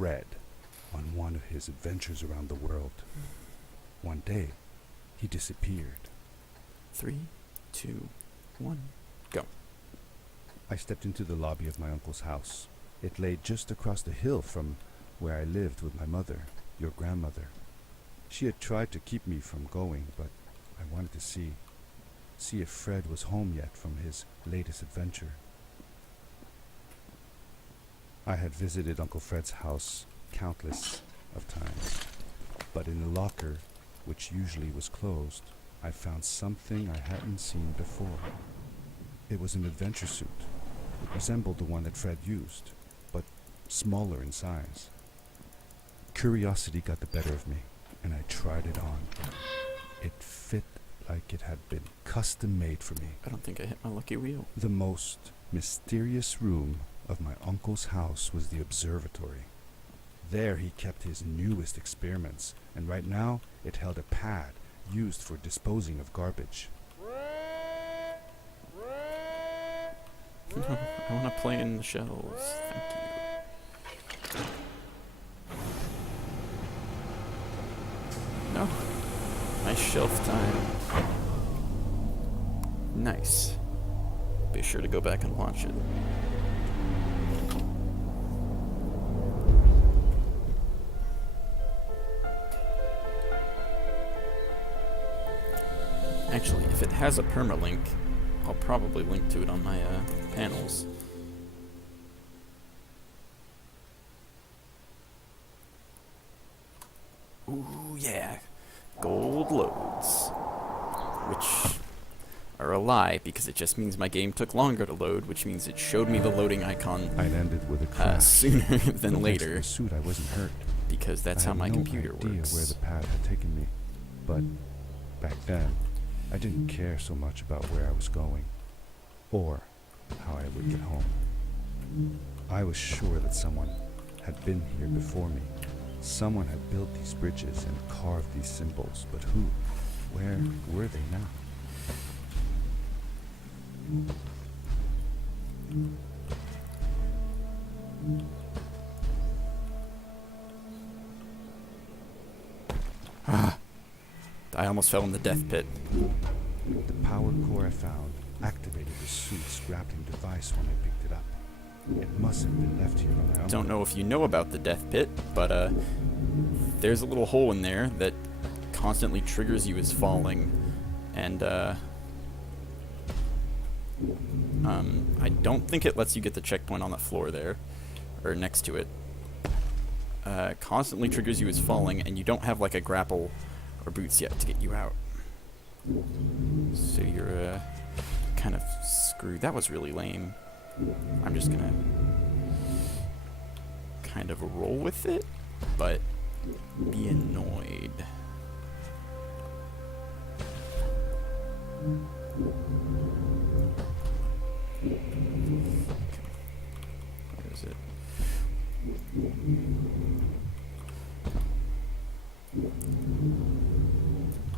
Fred on one of his adventures around the world. One day, he disappeared. 3, 2, 1, go. I stepped into the lobby of my uncle's house. It lay just across the hill from where I lived with my mother, your grandmother. She had tried to keep me from going, but I wanted to see if Fred was home yet from his latest adventure. I had visited Uncle Fred's house countless of times, but in the locker, which usually was closed, I found something I hadn't seen before. It was an adventure suit. It resembled the one that Fred used, but smaller in size. Curiosity got the better of me, and I tried it on. It fit like it had been custom made for me. I don't think I hit my lucky wheel. The most mysterious room of my uncle's house was the observatory. There he kept his newest experiments, and right now it held a pad used for disposing of garbage. No, I want to play in the shells. Thank you. No. Nice shelf time. Nice. Be sure to go back and watch it. Actually, if it has a permalink, I'll probably link to it on my panels. Ooh, yeah. Gold loads. Which are a lie, because it just means my game took longer to load, which means it showed me the loading icon I'd ended with a crash. sooner than But later. thanks to the suit, I wasn't hurt. Because that's how my computer I had no idea works. where the pad had taken me, but back then, I didn't care so much about where I was going, or how I would get home. I was sure that someone had been here before me. Someone had built these bridges and carved these symbols, but who? Where were they now? I almost fell in the death pit. The power core I found activated the suit's grappling device when I picked it up. It must have been left here by my uncle. Don't know if you know about the death pit, but there's a little hole in there that constantly triggers you as falling, and I don't think it lets you get the checkpoint on the floor there, or next to it. Constantly triggers you as falling, and you don't have like a grapple or boots yet to get you out. So you're kind of screwed. That was really lame. I'm just gonna kind of roll with it, but be annoyed. Where is it?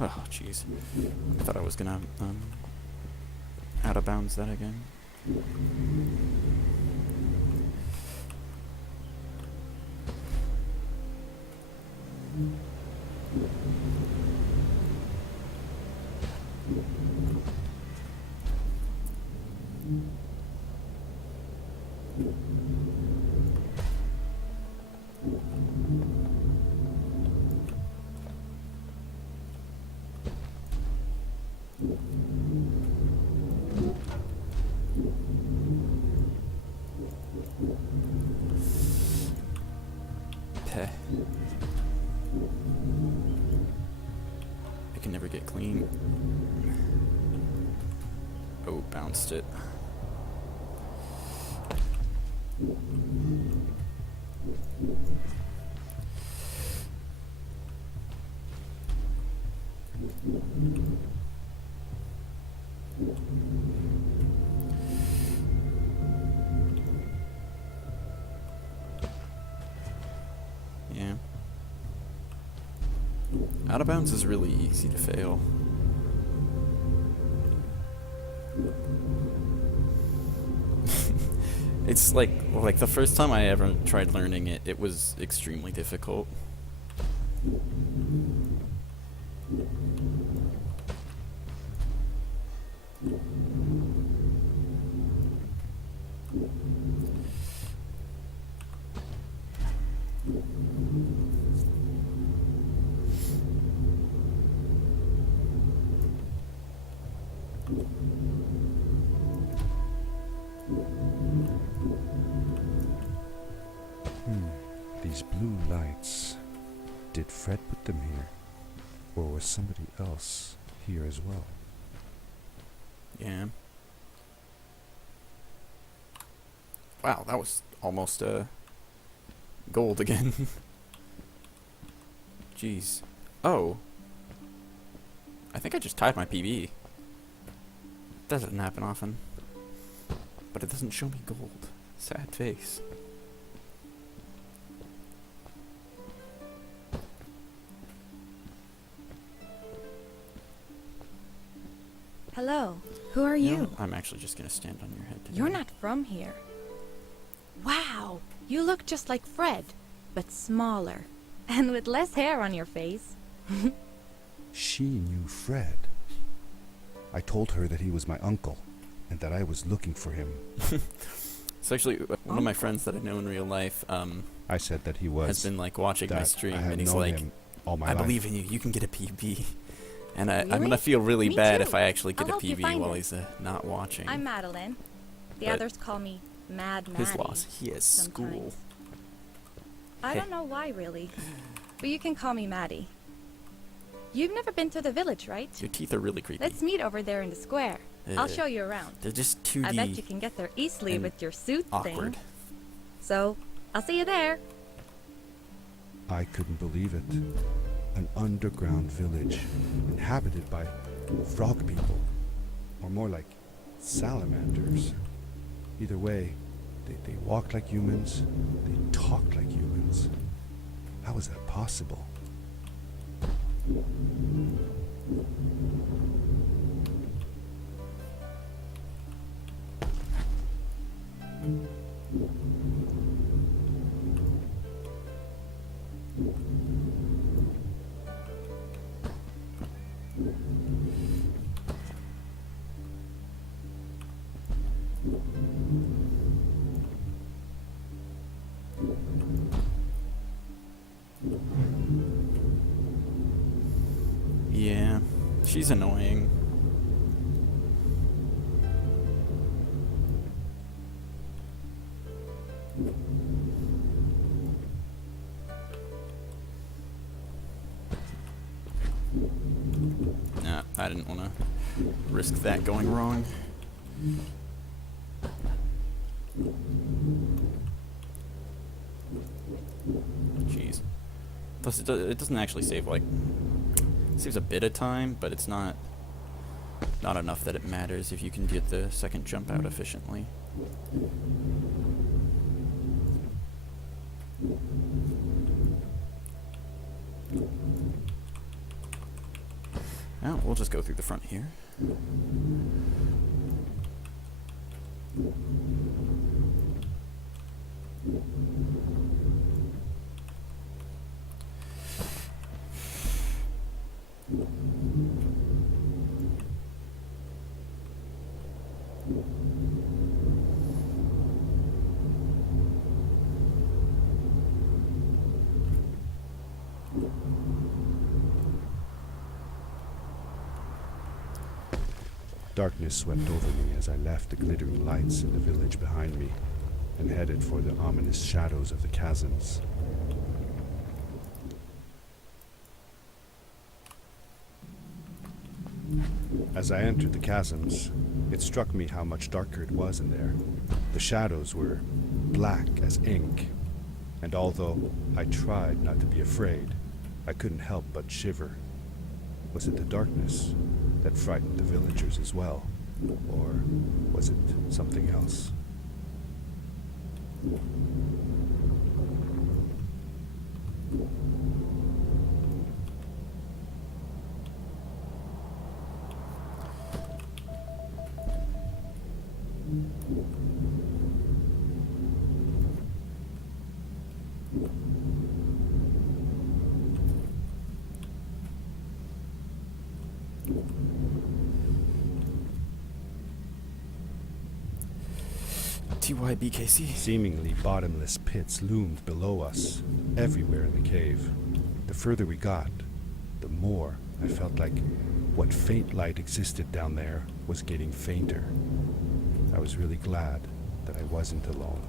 Oh, jeez. I thought I was gonna out of bounds that again. Peh. I can never get clean. Oh, bounced it. Yeah. Out of bounds is really easy to fail. It's like the first time I ever tried learning it, it was extremely difficult. These blue lights. Did Fred put them here? Or was somebody else here as well? Yeah. Wow, that was almost gold again. Jeez. Oh. I think I just tied my PB. Doesn't happen often. But it doesn't show me gold. Sad face. Hello, who are you? I'm actually just gonna stand on your head today. You're not from here. Wow, you look just like Fred, but smaller, and with less hair on your face. She knew Fred. I told her that he was my uncle, and that I was looking for him. It's actually one of my friends that I know in real life. I said that he was. Has been like watching my that stream, I had and he's known like, him all my "I life. believe in you. You can get a PB." And I'm Really? gonna feel really Me bad too. if I actually get I'll a help you PB find while it. he's not watching. I'm Madeline. The But others call me Mad Maddie. His loss. He has school. sometimes. I don't know why, really, but you can call me Maddie. You've never been to the village, right? Your teeth are really creepy. Let's meet over there in the square. I'll show you around. They're just 2D. I bet you can get there easily and with your suit awkward. thing. So, I'll see you there. I couldn't believe it. An underground village inhabited by frog people, or more like salamanders. Either way, they walked like humans, they talked like humans. How is that possible? Yeah, she's annoying. Nah, I didn't want to risk that going wrong. Jeez. Plus, it doesn't actually save, like... It saves a bit of time, but it's not enough that it matters if you can get the second jump out efficiently. Now, we'll just go through the front here. Darkness swept over me as I left the glittering lights in the village behind me and headed for the ominous shadows of the chasms. As I entered the chasms, it struck me how much darker it was in there. The shadows were black as ink, and although I tried not to be afraid, I couldn't help but shiver. Was it the darkness that frightened the villagers as well? Or was it something else? Tybkc. Seemingly bottomless pits loomed below us, everywhere in the cave. The further we got, the more I felt like what faint light existed down there was getting fainter. I was really glad that I wasn't alone.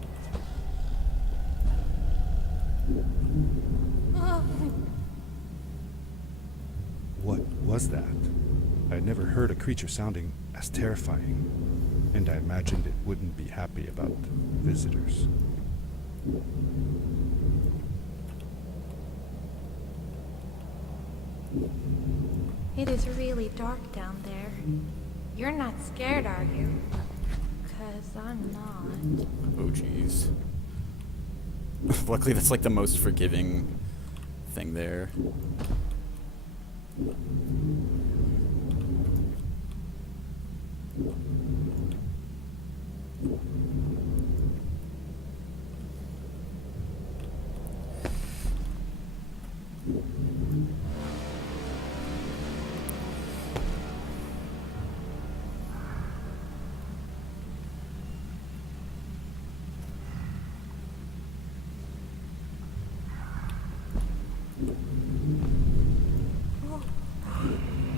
What was that? I had never heard a creature sounding as terrifying, and I imagined it wouldn't be happy about visitors. It is really dark down there. You're not scared, are you? 'Cause I'm not. Oh, jeez. Luckily, that's like the most forgiving thing there.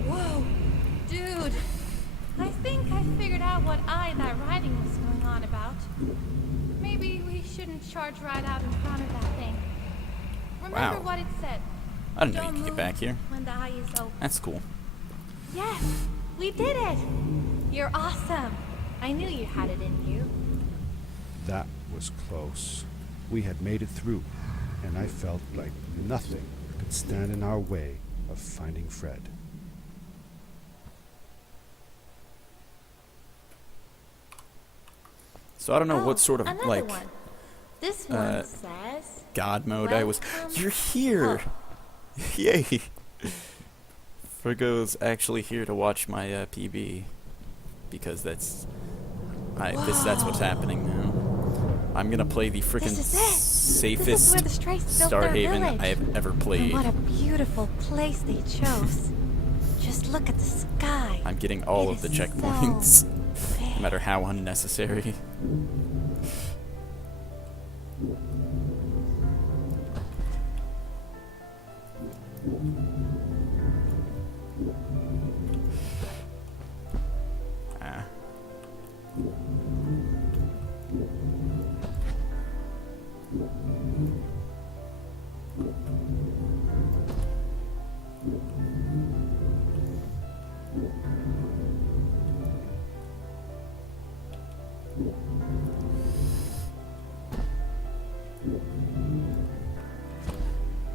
Whoa! Dude! I think I figured out what that writing was going on about. Maybe we shouldn't charge right out in front of that thing. Remember Wow. what it said. I didn't know you Don't could get move back here. when the eye is open. That's cool. Yes! We did it! You're awesome! I knew you had it in you. That was close. We had made it through, and I felt like nothing could stand in our way of finding Fred. So I don't know what sort of another like one. This one says... God mode I was. Welcome You're here! Yay! Virgo's actually here to watch my PB because that's what's happening now. I'm gonna play the freaking This is it. safest This is where the Strays built their Starhaven village. I have ever And played. what a beautiful place they chose. Just look at the sky. I'm getting all It of the is checkpoints, so no matter how unnecessary. Ah.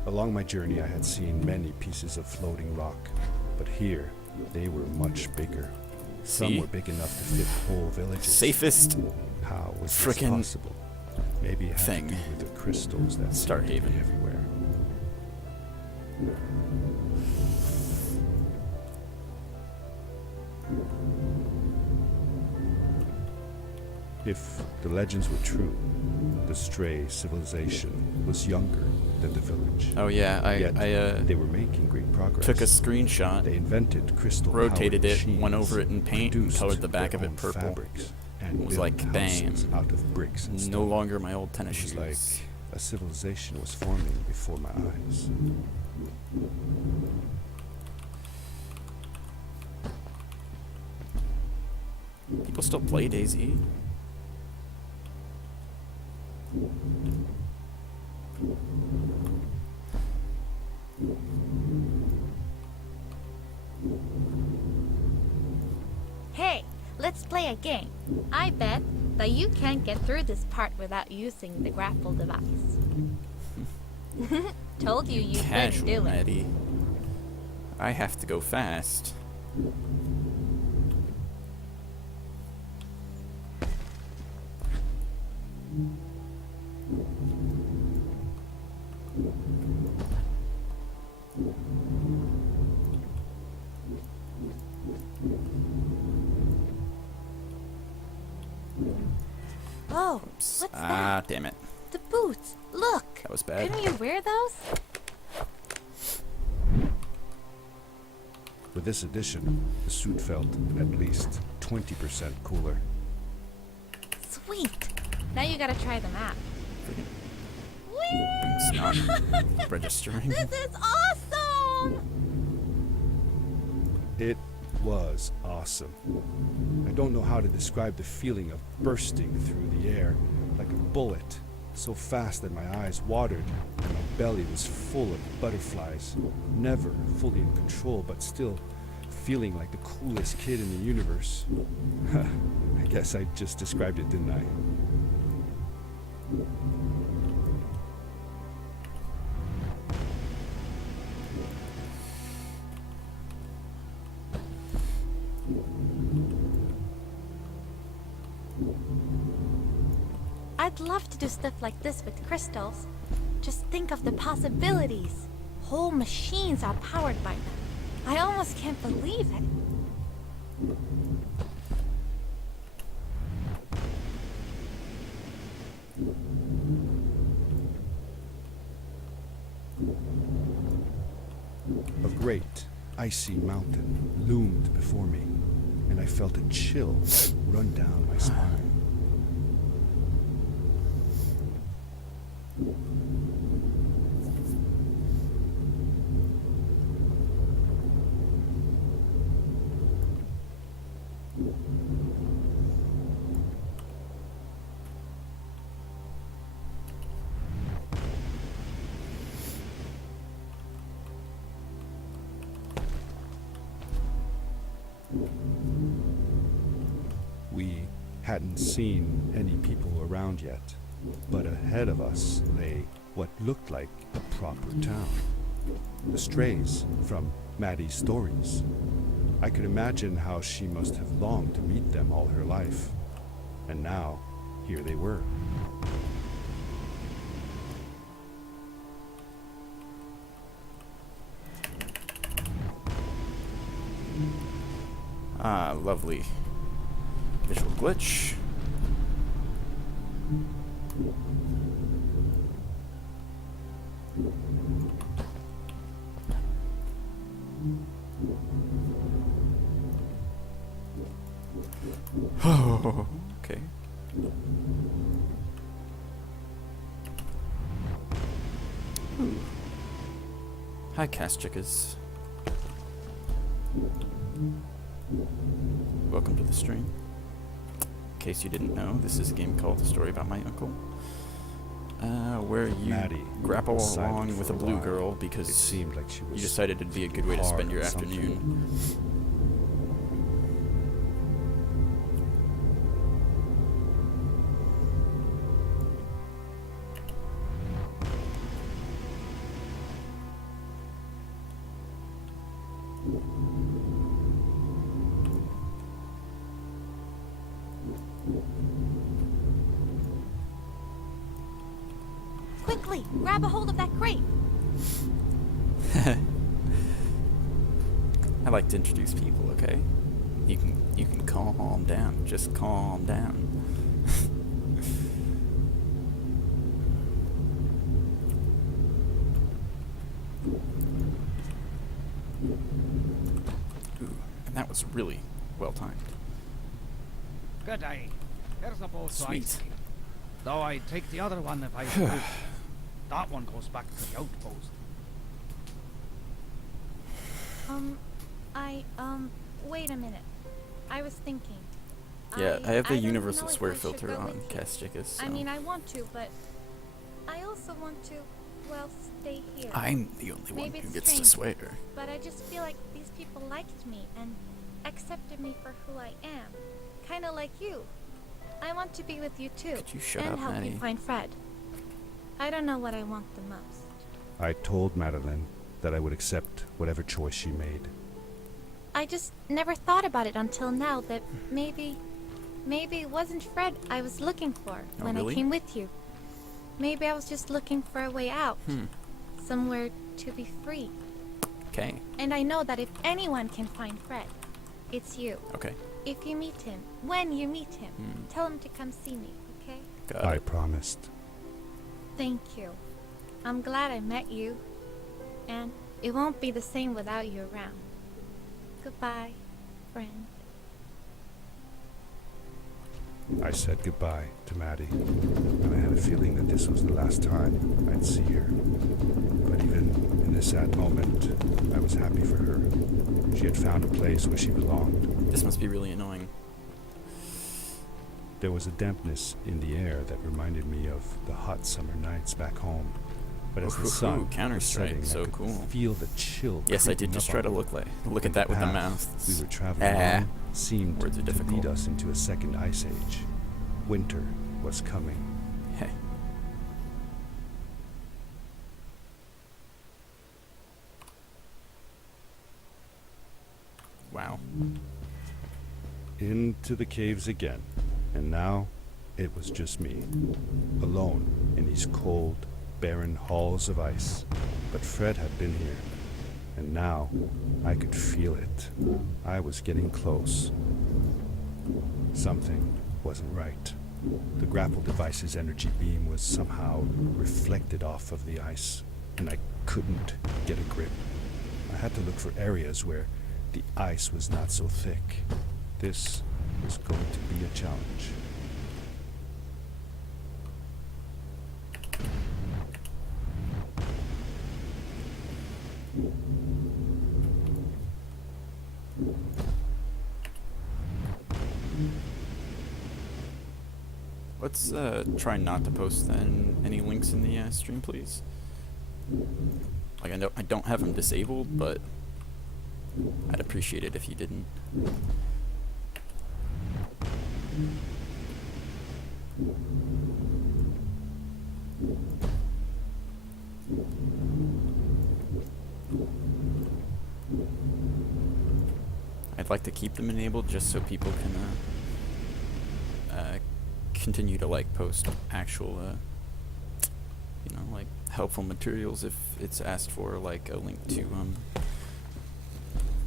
Along my journey, I had seen many pieces of floating rock, but here they were much bigger. Some See? were big enough to fit whole villages. Safest How was this frickin' possible? Maybe it had thing. to do with the crystals that seemed to be Starhaven. everywhere. If the legends were true, the Stray civilization was younger than the village. Oh yeah, Yet I they were making great progress. took a screenshot, They invented crystal rotated it, went over it in paint, and produced colored the back of their it own purple. fabrics, and It was built like, bam. houses out of bricks and No stone. longer my old tennis It was shoes. like a civilization was forming before my eyes. People still play DayZ. Hey, let's play a game. I bet that you can't get through this part without using the grapple device. Told you you couldn't Casual, do it. Maddie. I have to go fast. Oh, what's that? Ah, damn it. The boots! Look! That was bad. Couldn't you wear those? With this addition, the suit felt at least 20% cooler. Sweet! Now you gotta try the map. It's not registering. This is awesome! It was awesome. I don't know how to describe the feeling of bursting through the air like a bullet, so fast that my eyes watered and my belly was full of butterflies. Never fully in control, but still feeling like the coolest kid in the universe. I guess I just described it, didn't I? I'd love to do stuff like this with crystals. Just think of the possibilities. Whole machines are powered by them. I almost can't believe it. A great, icy mountain loomed before me, and I felt a chill run down my spine. We hadn't seen any people around yet, but ahead of us lay what looked like a proper town. The strays from Maddie's stories. I could imagine how she must have longed to meet them all her life. And now, here they were. Ah, lovely. Visual glitch. Oh, okay. Ooh. Hi, Tybkc. Welcome to the stream. In case you didn't know, this is a game called The Story About My Uncle, where you Maddie grapple was silent along with for a a blue while. girl because It seemed like she was you decided it'd be a good way to hard spend your on something. afternoon. Quickly, grab a hold of that crate. I like to introduce people, okay? You can calm down. Just calm down. Ooh, and that was really well timed. Good day. Here's a boat to Sweet. Icy. Though I'd take the other one if I could. That one goes back to the outpost. Wait a minute. I was thinking. Yeah, I have the don't universal know if swear I should filter go on with you. Tybkc, so I mean, I want to, but I also want to, well, stay here. I'm the only one Maybe who it's gets to strange, swear. But I just feel like these people liked me and accepted me for who I am. Kind of like you. I want to be with you too. Could you shut and up, help Maddie? you find Fred. I don't know what I want the most. I told Madeline that I would accept whatever choice she made. I just never thought about it until now that maybe it wasn't Fred I was looking for Oh, when really? I came with you. Maybe I was just looking for a way out. Somewhere to be free. Okay, And I know that if anyone can find Fred, it's you. okay. If you meet him, when you meet him, tell him to come see me, okay? Got I it. promised. Thank you. I'm glad I met you. And it won't be the same without you around. Goodbye, friend. I said goodbye to Maddie, and I had a feeling that this was the last time I'd see her. But even in this sad moment, I was happy for her. She had found a place where she belonged. This must be really annoying. There was a dampness in the air that reminded me of the hot summer nights back home. But as the sun was Counter-Strike, setting, so I could cool. feel the chill. Yes, I did creeping just up try to on me. look at that with the path mouth. we were traveling on seemed Words are to difficult. lead us into a second ice age. Winter was coming. Hey. Wow. Into the caves again, and now it was just me, alone in these cold, barren halls of ice. But Fred had been here, and now I could feel it. I was getting close. Something wasn't right. The grapple device's energy beam was somehow reflected off of the ice, and I couldn't get a grip. I had to look for areas where the ice was not so thick. This was going to be a challenge. Let's try not to post then any links in the stream, please. Like I don't have them disabled, but I'd appreciate it if you didn't. I'd like to keep them enabled just so people can continue to like post actual you know, like helpful materials if it's asked for, like a link to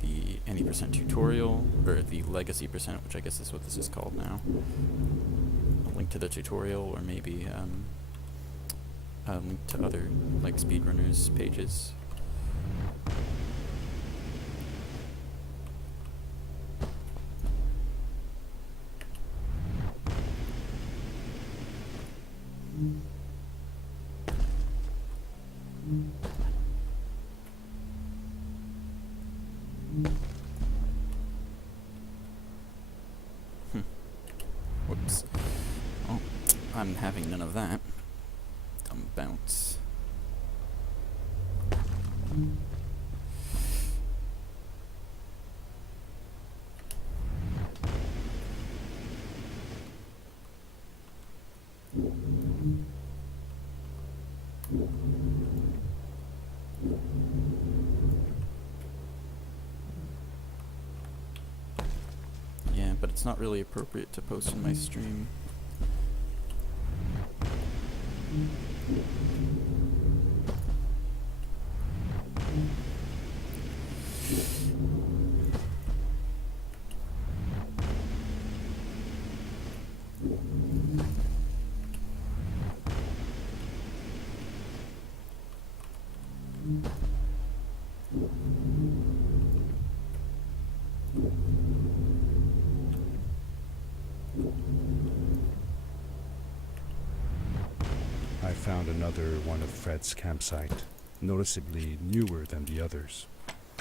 the any percent tutorial, or the legacy percent, which I guess is what this is called now. A link to the tutorial, or maybe a link to other like speedrunners pages. Whoops. Oh, I'm having none of that. Dumb bounce. Yeah, but it's not really appropriate to post in my stream. I found another one of Fred's campsite, noticeably newer than the others.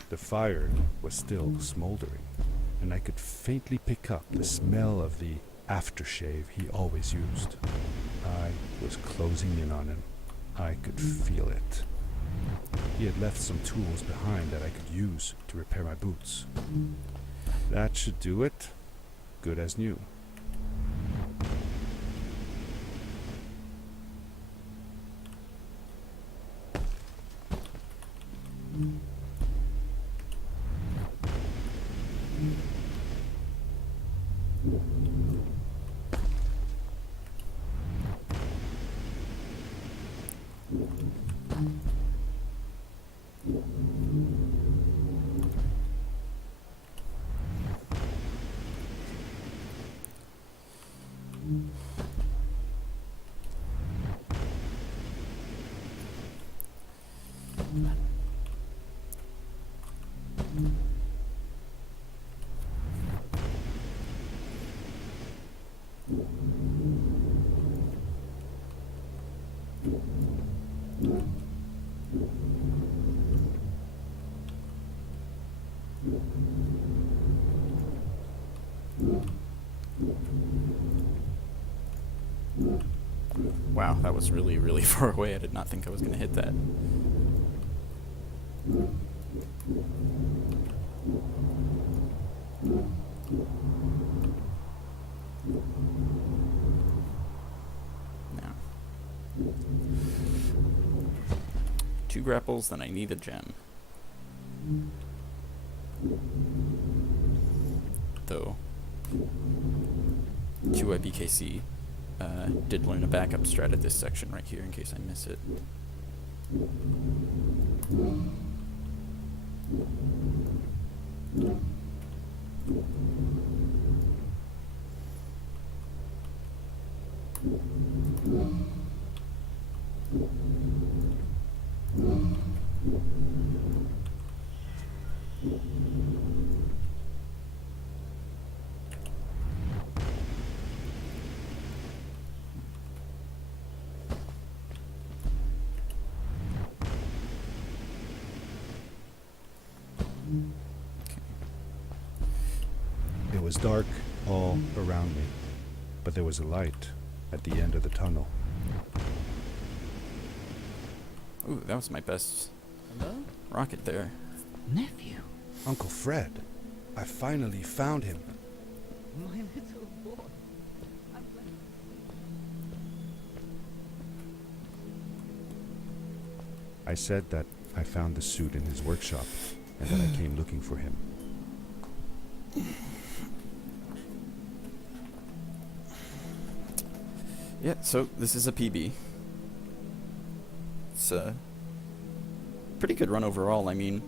The fire was still smoldering, and I could faintly pick up the smell of the aftershave he always used. I was closing in on him. I could feel it. He had left some tools behind that I could use to repair my boots. That should do it. Good as new. Wow, that was really, really far away. I did not think I was going to hit that. Now, 2 grapples, then I need a gem. Though, 2 Tybkc. Did learn a backup strat at this section right here in case I miss it. It was dark all around me, but there was a light at the end of the tunnel. Ooh, that was my best Hello? rocket there. Nephew, Uncle Fred, I finally found him. my little boy. I'm glad. I said that I found the suit in his workshop and that I came looking for him. Yeah, so this is a PB. It's a pretty good run overall. I mean,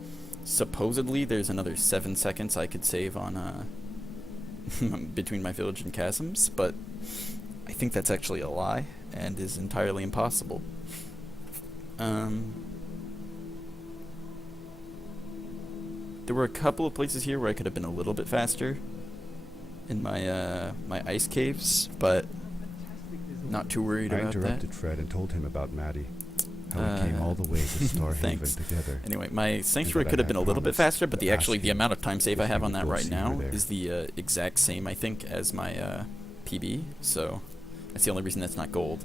supposedly there's another 7 seconds I could save on between my village and chasms, but I think that's actually a lie and is entirely impossible. There were a couple of places here where I could have been a little bit faster in my my ice caves, but not too worried I about that. interrupted Fred and told him about Maddie, how we came all the way to Star Haven Thanks. together. Anyway, my sanctuary that I could have had been a little bit promised faster, but to the ask the him amount of time save I if have he on would that go right see her now there. is the exact same, I think, as my PB. So that's the only reason that's not gold.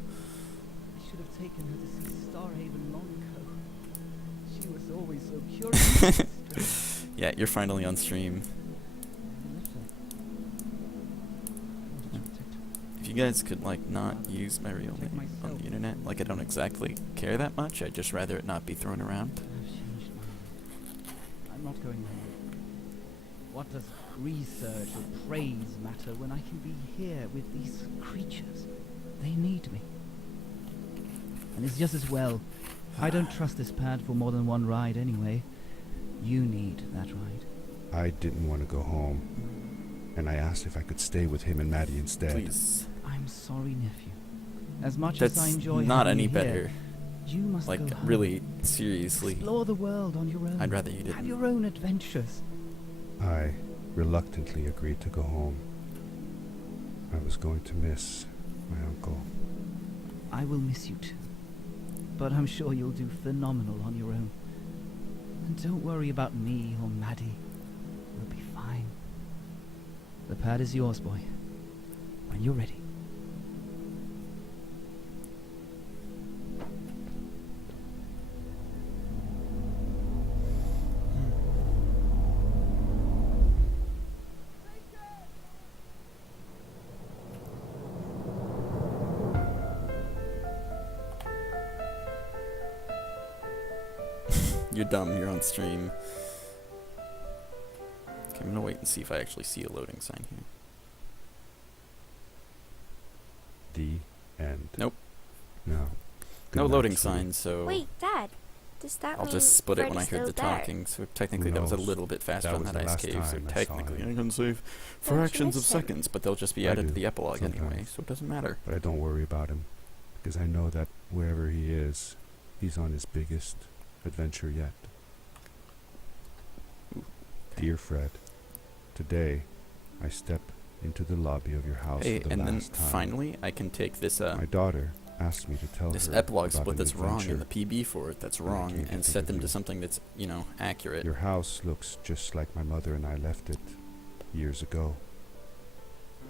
I should have taken her to see Starhaven long ago. She was always so curious. Yeah, you're finally on stream. If you guys could like not use my real name on the internet, like I don't exactly care that much. I'd just rather it not be thrown around. I've changed my mind. I'm not going home. What does research or praise matter when I can be here with these creatures? They need me. And it's just as well. I don't trust this pad for more than one ride anyway. You need that ride. I didn't want to go home, and I asked if I could stay with him and Maddie instead. Please. I'm sorry, nephew. As much That's as I enjoy not having any you here, better. you must Like, go home. really, seriously. Explore the world on your own. I'd rather you Have didn't. your own adventures. I reluctantly agreed to go home. I was going to miss my uncle. I will miss you too. But I'm sure you'll do phenomenal on your own. And don't worry about me or Maddie. We'll be fine. The pad is yours, boy. When you're ready. You're dumb, you're on stream. Okay, I'm gonna wait and see if I actually see a loading sign here. The end. Nope. No. Good No night, loading sweetie. sign, so Wait, Dad. Does that I'll mean just split it when I Fred heard is the still there? talking. So technically Who that was a knows? little bit faster That on was that the ice last cave, so time I saw technically him. I can save Don't fractions you of miss him? seconds, but they'll just be I added to do, the epilogue anyway, sometimes. so it doesn't matter. But I don't worry about him, because I know that wherever he is, he's on his biggest adventure yet. Dear Fred, today I step into the lobby of your house Hey, for the and then last time. finally I can take this My daughter asked me to tell this her epilogue about split an that's wrong and adventure. the PB for it that's that I wrong can't and think set of them to you. something that's, you know, accurate. Your house looks just like my mother and I left it years ago.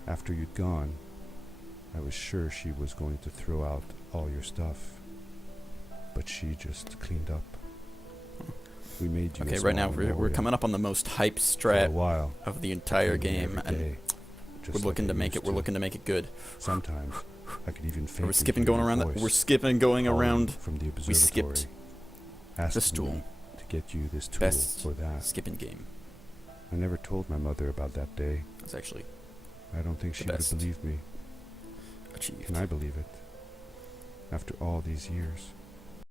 After you'd gone, I was sure she was going to throw out all your stuff, but she just cleaned up. We made you a Okay, right now small we're memorial coming up on the most hype for a strat while. of the I entire came here game, every and day, just we're like looking I to make used it. We're looking to make it good. Sometimes I could even faintly We're skipping hear going your around. voice We're skipping going calling around. from the We skipped observatory, the asking stool. me to get you this tool Best for that. skipping game. I never told my mother about that day. That's actually I don't think she would best. have believed me. achieved. Can I believe it? After all these years.